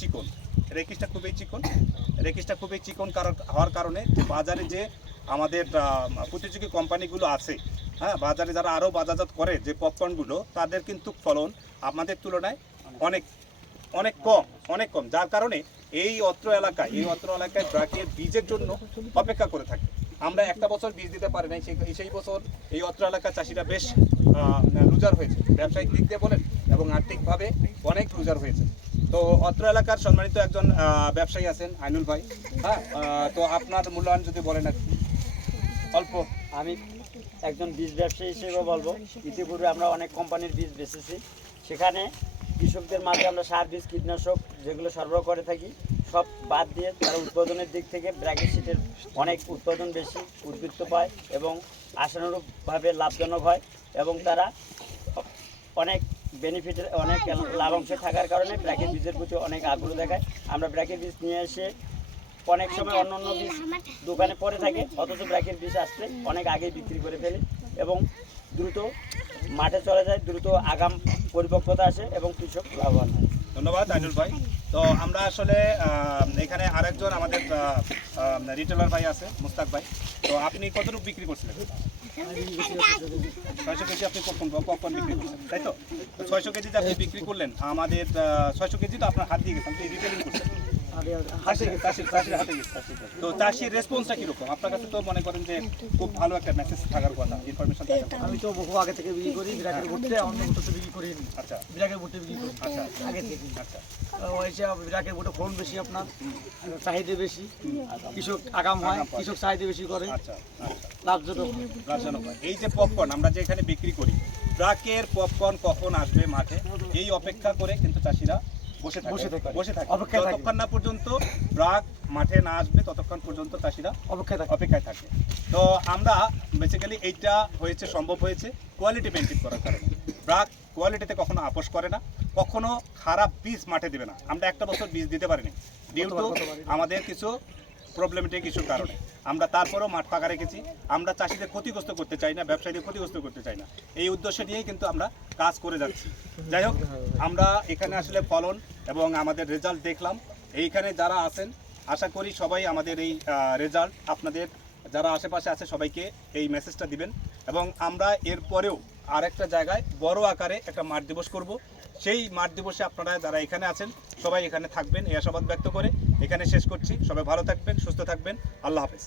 চিকন, রেকিসটা খুবই চিকন হওয়ার কারণে বাজারে যে আমাদের প্রতিযোগী কোম্পানিগুলো আছে, হ্যাঁ, বাজারে যারা আরও বাজারজাত করে যে পপকর্নগুলো, তাদের কিন্তু ফলন আমাদের তুলনায় অনেক অনেক কম, যার কারণে এই অত্র এলাকায় ব্র্যাকের বীজের জন্য অপেক্ষা করে থাকে। আমরা একটা বছর বীজ দিতে পারি নাই, সেই বছর এই অত্র এলাকার চাষিরা বেশ লুজার হয়েছে, ব্যবসায়িক দিক দিয়ে বলেন এবং আর্থিকভাবে অনেক লুজার হয়েছে। তো অত্র এলাকার সম্মানিত একজন ব্যবসায়ী আছেন আইনুল ভাই, হ্যাঁ, তো আপনার মূল্যায়ন যদি বলেন আর কি অল্প। আমি একজন বীজ ব্যবসায়ী হিসেবে বলবো, ইতিপূর্বে আমরা অনেক কোম্পানির বীজ বেচেছি। সেখানে কৃষকদের মাঝে আমরা সার, বীজ, কীটনাশক যেগুলো সরবরাহ করে থাকি সব বাদ দিয়ে তারা উৎপাদনের দিক থেকে ব্র্যাকেট সিটের অনেক উৎপাদন বেশি, উদ্বৃত্ত পায় এবং আশানুরূপভাবে লাভজনক হয় এবং তারা অনেক বেনিফিটের অনেক লাভাংশে থাকার কারণে ব্র্যাকেট বীজের প্রতি অনেক আগ্রহ দেখায়। আমরা ব্র্যাকেট বীজ নিয়ে এসে অনেক সময় অন্য বীজ দোকানে পড়ে থাকে, অথচ ব্র্যাকেট বীজ আসলে অনেক আগেই বিক্রি করে ফেলি এবং দ্রুত মাঠে চলে যায়, দ্রুত আগাম পরিপক্কতা আসে এবং কৃষক লাভবান হয়। ধন্যবাদ আইনুল ভাই। তো আমরা আসলে এখানে আরেকজন আমাদের রিটেলার ভাই আছে, মুস্তাক ভাই। তো আপনি কতটুকু বিক্রি করছিলেন? 600 কেজি আপনি পপকর্ন বিক্রি করছেন, তাই তো? 600 কেজি যে আপনি বিক্রি করলেন, আমাদের 600 কেজি তো আপনার হাত দিয়ে গেছেন, আপনি রিটেলিং করছেন, তো চাষির রেসপন্সটা কিরকম আপনার কাছে? তো মনে করেন যে খুব ভালো একটা মেসেজ থাকার কথা, ইনফরমেশন। আমি তো বহু আগে থেকে বিক্রি করি, বিরাটের ভুট্টে, অন্য ভুট্টে বিক্রি করি। আচ্ছা, বিরাটের ভুট্টে বিক্রি করি আচ্ছা আগে থেকে। আচ্ছা, বিরাটের ভুট্টে ফলন বেশি, আপনার চাহিদা বেশি, কৃষক আগাম হয়, কৃষক চাহিদা বেশি করে, আচ্ছা, আচ্ছা, লাভজনক হয়। এই যে পপকর্ন আমরা যে এখানে বিক্রি করি, ব্র্যাকের পপকর্ন কখন আসবে মাঠে, এই অপেক্ষা করে কিন্তু চাষিরা বসে থাকে যতক্ষণ না পর্যন্ত ব্র্যাক মাঠে না আসবে, ততক্ষণ পর্যন্ত চাষিরা অপেক্ষায় থাকে। তো আমরা বেসিক্যালি এইটা সম্ভব হয়েছে কোয়ালিটি মেনটেন করার কারণে। ব্র্যাক কোয়ালিটিতে কখনো আপোষ করে না, কখনো খারাপ বীজ মাঠে দেবে না। আমরা একটা বছর বীজ দিতে পারিনি ডিউ টু আমাদের কিছু প্রবলেমেটিক ইস্যুর কারণে। আমরা তারপরেও মাঠ ফাঁকা রেখেছি। আমরা চাষিদের ক্ষতিগ্রস্ত করতে চাই না, ব্যবসায়ীদের ক্ষতিগ্রস্ত করতে চাই না, এই উদ্দেশ্য নিয়েই কিন্তু আমরা কাজ করে যাচ্ছি। যাই হোক, আমরা এখানে আসলে ফলন এবং আমাদের রেজাল্ট দেখলাম। এইখানে যারা আছেন, আশা করি সবাই আমাদের এই রেজাল্ট আপনাদের যারা আশেপাশে আছে সবাইকে এই মেসেজটা দিবেন। এবং আমরা এরপরেও আরেকটা জায়গায় বড় আকারে একটা মাঠ দিবস করব। সেই মাঠ দিবসে আপনারা যারা এখানে আছেন সবাই এখানে থাকবেন, এই আশাবাদ ব্যক্ত করে এখানে শেষ করছি। সবাই ভালো থাকবেন, সুস্থ থাকবেন। আল্লাহ হাফেজ।